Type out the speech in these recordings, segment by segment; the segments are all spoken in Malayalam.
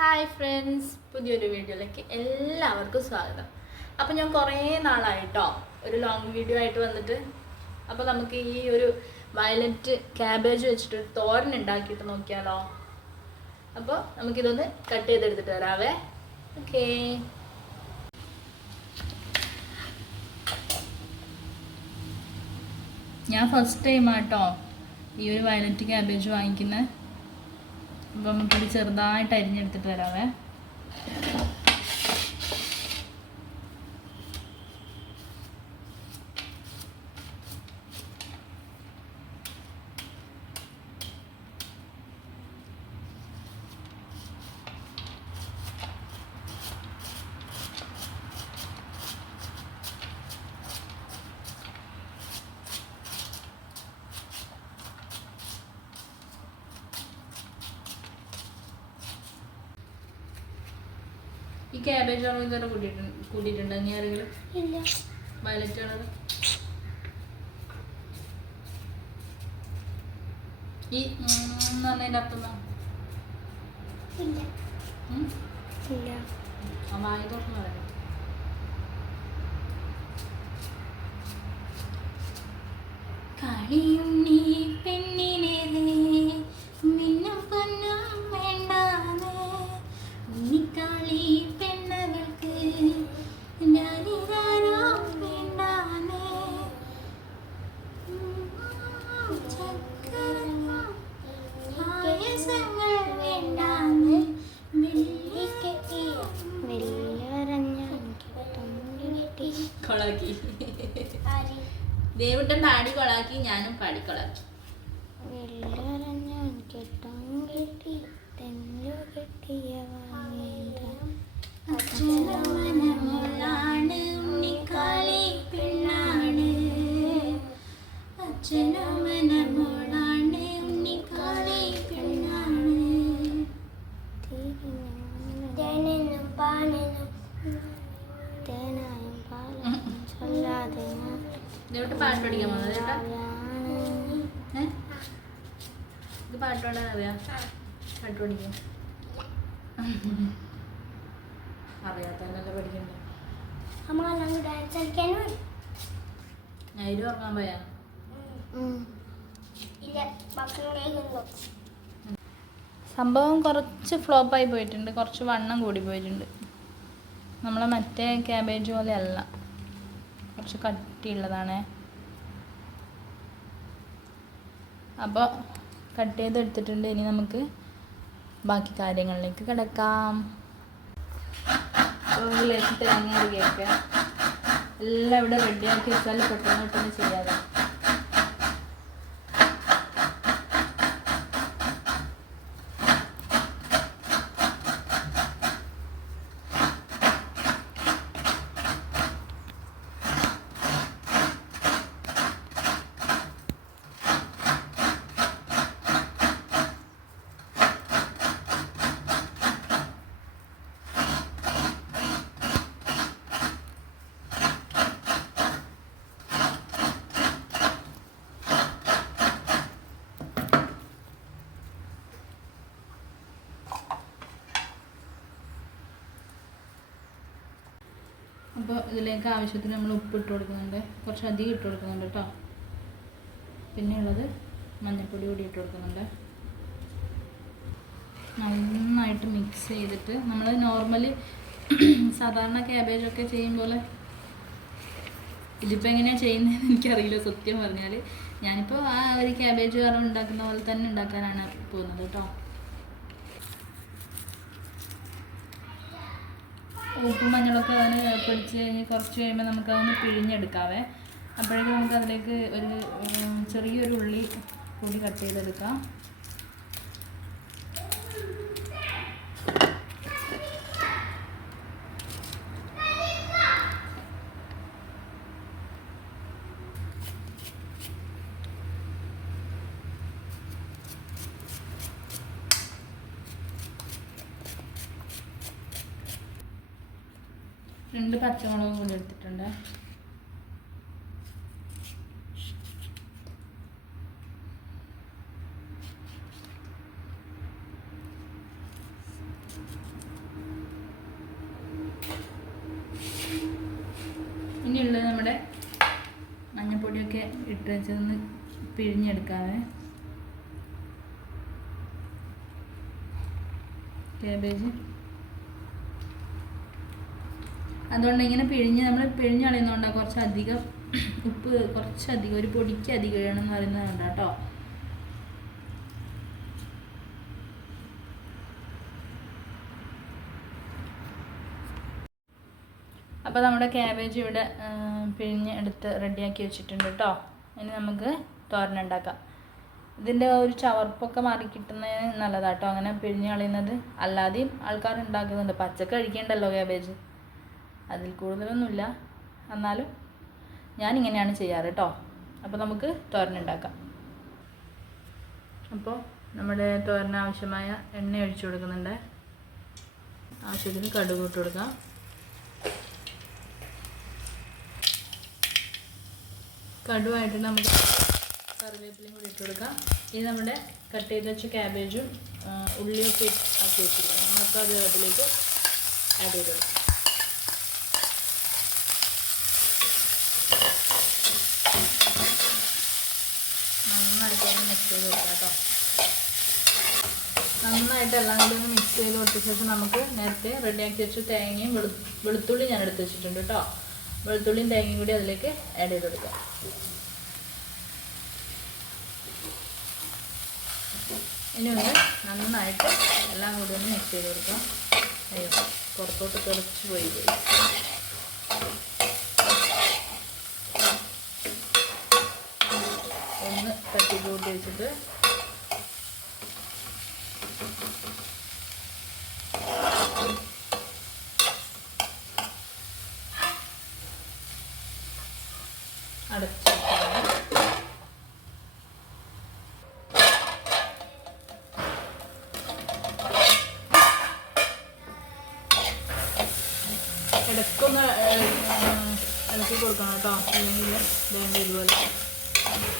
ഹായ് ഫ്രണ്ട്സ്, പുതിയൊരു വീഡിയോയിലേക്ക് എല്ലാവർക്കും സ്വാഗതം. അപ്പോൾ ഞാൻ കുറേ നാളായിട്ടോ ഒരു ലോങ് വീഡിയോ ആയിട്ട് വന്നിട്ട്. അപ്പോൾ നമുക്ക് ഈ ഒരു വയലറ്റ് ക്യാബേജ് വെച്ചിട്ട് തോരൻ ഉണ്ടാക്കിയിട്ട് നോക്കിയാലോ. അപ്പോൾ നമുക്കിതൊന്ന് കട്ട് ചെയ്തെടുത്തിട്ട് വരാവേ. ഓക്കേ, ഞാൻ ഫസ്റ്റ് ടൈമാട്ടോ ഈ ഒരു വയലറ്റ് ക്യാബേജ് വാങ്ങിക്കുന്നത്. അപ്പം നമുക്കിത് ചെറുതായിട്ട് അരിഞ്ഞെടുത്തിട്ട് വരാവേ. ഈ ക്യാബേജ് കളർ ഇതുവരെ കൂട്ടിയിട്ടുണ്ട് നീ ആരെങ്കിലും? വയലറ്റ് കളർ ഈ പറഞ്ഞതിൻ്റെ അർത്ഥം വായതൊക്കെ പറയാം. കളിയുണ്ണി പെണ്ണിനേരെ മിന്നും പൊന്നും വേണ്ടാതെ ഉണ്ണിക്കാളി പെണ്ണകൾക്ക് ഞാനിതാരോ വേണ്ടാതെ പായസങ്ങൾ വേണ്ടാതെ കൊളാക്കി ദേവുട്ടൻ പാടി കൊളാക്കി, ഞാനും പാടി കൊളാക്കി. അച്ഛനോമനമോളാണ് ഉണ്ണിക്കാളി പെണ്ണാണ്, അച്ഛനോമനമോളാണ് ഉണ്ണിക്കാളി പെണ്ണാണ്. തേനും പാലും തേനായും പാലും ചൊല്ലാതെ ദേവട്ട് പാട്ട് പഠിക്കാൻ പോകുന്നത് ചേട്ടാ. ഇത് പാട്ട് പാടാൻ അറിയാം? പാട്ട് പഠിക്കാം അറിയാത്തല്ലേ പഠിക്കണ്ടേ? അതിൽ ഉറങ്ങാൻ പോയാ? സംഭവം കുറച്ച് ഫ്ലോപ്പായി പോയിട്ടുണ്ട്, കുറച്ച് വണ്ണം കൂടി പോയിട്ടുണ്ട്. നമ്മളെ മറ്റേ ക്യാബേജ് പോലെ അല്ല, കുറച്ച് കട്ടിയുള്ളതാണ്. അപ്പോൾ കട്ട് ചെയ്തെടുത്തിട്ടുണ്ട്. ഇനി നമുക്ക് ബാക്കി കാര്യങ്ങളിലേക്ക് കിടക്കാം. ലേക്ക് തേങ്ങ കേക്ക് എല്ലാം ഇവിടെ റെഡിയാക്കി വെച്ചാൽ പെട്ടെന്ന് പെട്ടെന്ന് ചെയ്യാതെ. അപ്പോൾ ഇതിലേക്ക് ആവശ്യത്തിന് നമ്മൾ ഉപ്പ് ഇട്ട് കൊടുക്കുന്നുണ്ട്, കുറച്ച് അധികം ഇട്ട് കൊടുക്കുന്നുണ്ട് കേട്ടോ. പിന്നെ ഉള്ളത് മഞ്ഞൾപ്പൊടി കൂടി ഇട്ട് കൊടുക്കുന്നുണ്ട്. നന്നായിട്ട് മിക്സ് ചെയ്തിട്ട് നമ്മൾ നോർമലി സാധാരണ ക്യാബേജൊക്കെ ചെയ്യും പോലെ ഇതിപ്പോൾ എങ്ങനെയാണ് ചെയ്യുന്നതെന്ന് എനിക്കറിയില്ല സത്യം പറഞ്ഞാൽ. ഞാനിപ്പോൾ ആ ഒരു ക്യാബേജ് കറി ഉണ്ടാക്കുന്ന പോലെ തന്നെ ഉണ്ടാക്കാനാണ് പോകുന്നത് കേട്ടോ. ഉപ്പും മഞ്ഞളൊക്കെ അതിന് പിടിച്ച് കഴിഞ്ഞ് കുറച്ച് കഴിയുമ്പോൾ നമുക്കതൊന്ന് പിഴിഞ്ഞെടുക്കാവേ. അപ്പോഴേക്കും നമുക്ക് അതിലേക്ക് ഒരു ചെറിയൊരു ഉള്ളി കൂടി കട്ട് ചെയ്തെടുക്കാം. രണ്ട് പച്ചമുളകും കൂടി എടുത്തിട്ടുണ്ട്. ഇനിയുള്ളത് നമ്മുടെ മഞ്ഞൾപ്പൊടിയൊക്കെ ഇട്ട് വെച്ചതൊന്ന് പിഴിഞ്ഞെടുക്കാവേ. കാബേജ് അതുകൊണ്ട് ഇങ്ങനെ നമ്മൾ പിഴിഞ്ഞ് കളയുന്നതുകൊണ്ടാണ് കുറച്ചധികം ഉപ്പ്, കുറച്ചധികം ഒരു പൊടിക്ക് അധികം വേണമെന്ന് പറയുന്നതുകൊണ്ട് കേട്ടോ. അപ്പോൾ നമ്മുടെ ക്യാബേജ് ഇവിടെ പിഴിഞ്ഞ് എടുത്ത് റെഡിയാക്കി വെച്ചിട്ടുണ്ട് കേട്ടോ. ഇനി നമുക്ക് തോരൻ ഉണ്ടാക്കാം. ഇതിൻ്റെ ഒരു ചവർപ്പൊക്കെ മാറി കിട്ടുന്നതിന് നല്ലതാട്ടോ അങ്ങനെ പിഴിഞ്ഞ് കളയുന്നത്. അല്ലാതെയും ആൾക്കാർ ഉണ്ടാക്കുന്നുണ്ട്. പച്ചക്ക് കഴിക്കേണ്ടല്ലോ ക്യാബേജ്, അതിൽ കൂടുതലൊന്നുമില്ല. എന്നാലും ഞാനിങ്ങനെയാണ് ചെയ്യാറ് കേട്ടോ. അപ്പോൾ നമുക്ക് തോരൻ ഉണ്ടാക്കാം. അപ്പോൾ നമ്മുടെ തോരന് ആവശ്യമായ എണ്ണ ഒഴിച്ചു കൊടുക്കുന്നുണ്ട്. ആവശ്യത്തിന് കടുക് ഇട്ട് കൊടുക്കാം. കടുവായിട്ട് നമുക്ക് കറിവേപ്പിലയും കൂടി ഇട്ട് കൊടുക്കാം. ഇത് നമ്മുടെ കട്ട് ചെയ്ത് വെച്ച ക്യാബേജും ഉള്ളിയൊക്കെ ആക്കി വെച്ചിരിക്കാം. നമുക്ക് അത് അതിലേക്ക് ആഡ് ചെയ്ത് കൊടുക്കാം. നന്നായിട്ട് മിക്സ് ചെയ്ത് കൊടുക്കാം കേട്ടോ. നന്നായിട്ട് എല്ലാം കൂടി ഒന്ന് മിക്സ് ചെയ്ത് കൊടുത്ത ശേഷം നമുക്ക് നേരത്തെ റെഡിയാക്കി വെച്ച തേങ്ങയും വെളുത്തുള്ളി ഞാൻ എടുത്ത് വെച്ചിട്ടുണ്ട് കേട്ടോ. വെളുത്തുള്ളിയും തേങ്ങയും കൂടി അതിലേക്ക് ആഡ് ചെയ്ത് കൊടുക്കാം. ഇനി ഒന്ന് നന്നായിട്ട് എല്ലാം കൂടി ഒന്ന് മിക്സ് ചെയ്ത് കൊടുക്കാം. അയ്യോ, പുറത്തോട്ട് തെറിച്ച് പോയി. ഒന്ന് തട്ടി കൂട്ടി വെച്ചിട്ട് അടച്ച് ഇടയ്ക്കൊന്ന് ഇളക്കി കൊടുക്കണം കേട്ടോ. അല്ലെങ്കിൽ വേണ്ട ഇതുപോലെ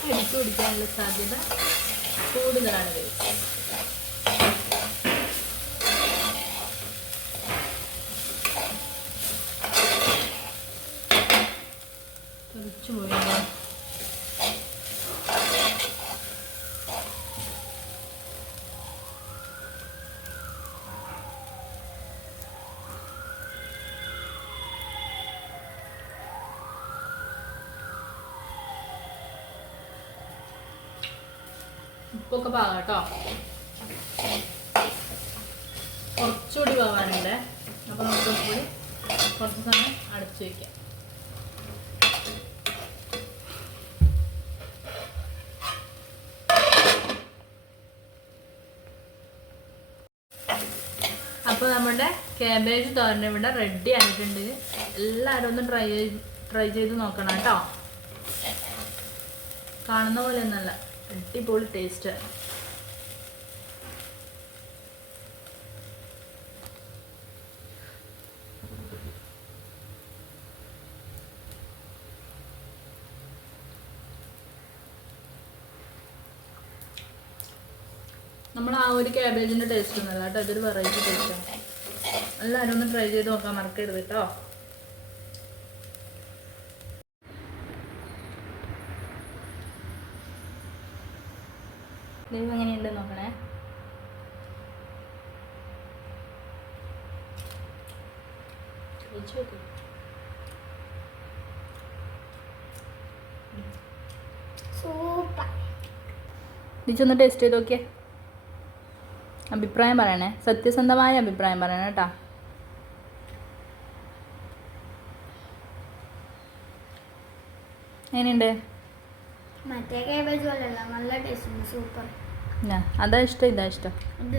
ഇടിച്ചു പിടിക്കാനുള്ള സാധ്യത കൂടുതലാണ് ഇത്. തെറിച്ചു പോയല്ലോ. ഉപ്പൊക്കെ പാകാം കേട്ടോ. കുറച്ചുകൂടി പാകാനുണ്ട്. അപ്പോൾ നമുക്ക് കൂടി കുറച്ച് സമയം അടച്ചു വയ്ക്കാം. അപ്പോൾ നമ്മുടെ കാബേജ് തോരൻ ഇവിടെ റെഡി ആയിട്ടുണ്ട്. എല്ലാവരും ഒന്ന് ട്രൈ ചെയ്ത് നോക്കണം കേട്ടോ. കാണുന്ന പോലെ ഒന്നല്ല, അടിപൊളി ടേസ്റ്റ്. നമ്മൾ ആ ഒരു ക്യാബേജിൻ്റെ ടേസ്റ്റ് ഒന്നുമല്ല കേട്ടോ, ഇതൊരു വെറൈറ്റി ടേസ്റ്റാണ്. എല്ലാവരും ഒന്ന് ട്രൈ ചെയ്ത് നോക്കാൻ മറക്കരുത് കേട്ടോ. ദൈവം എങ്ങനെയുണ്ട് നോക്കണേ. സൂപ്പർ. ഇതിച്ചൊന്ന് ടേസ്റ്റ് ചെയ്ത് നോക്കിയേ, അഭിപ്രായം പറയണേ. സത്യസന്ധമായ അഭിപ്രായം പറയണേ കേട്ടോ. എങ്ങനെയുണ്ട്? മറ്റേ കാബേജ് പോലെയല്ല, നല്ല ടേസ്റ്റ് ഉണ്ട്. സൂപ്പർ. അതാ ഇഷ്ടം, ഇതാ ഇഷ്ടം? ഇത്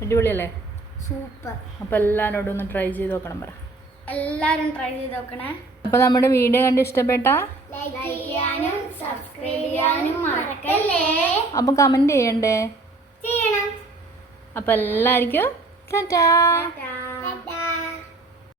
അടിപൊളിയല്ലേ? സൂപ്പർ. അപ്പോൾ എല്ലാവരോടും ഒന്ന് ട്രൈ ചെയ്ത് നോക്കണം പറ. എല്ലാവരും ട്രൈ ചെയ്ത് നോക്കണേ. അപ്പോൾ നമ്മുടെ വീഡിയോ കണ്ട് ഇഷ്ടപ്പെട്ടാ ലൈക്ക് ചെയ്യാനും സബ്സ്ക്രൈബ് ചെയ്യാനും മറക്കല്ലേ. അപ്പോൾ കമൻറ്റ് ചെയ്യണ്ടേ? ചെയ്യണം. അപ്പോൾ എല്ലാവർക്കും ടാറ്റാ.